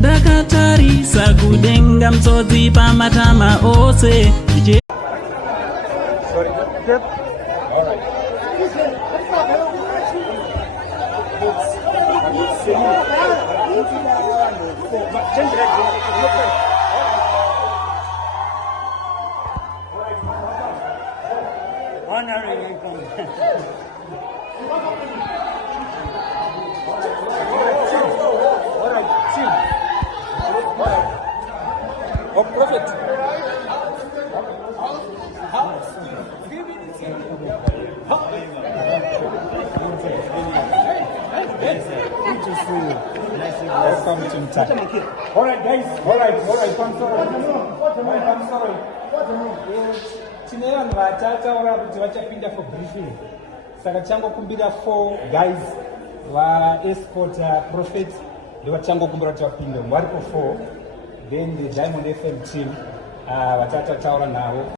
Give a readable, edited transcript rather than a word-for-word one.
Dakatarisa kudenga mtsotsi pamatama ose. Sorry. Yep. All right. Oh, Prophet. Good to see you. Welcome to Mutare. All right, guys. All right. I'm sorry. Tinera vatata ora kuti vachapinda for briefing. Saka changokumbira 4 guys va escort Prophet ndovachangokumbira kuti vapinde. Varipo 4. Then the Diamond FM team vatata taura navo.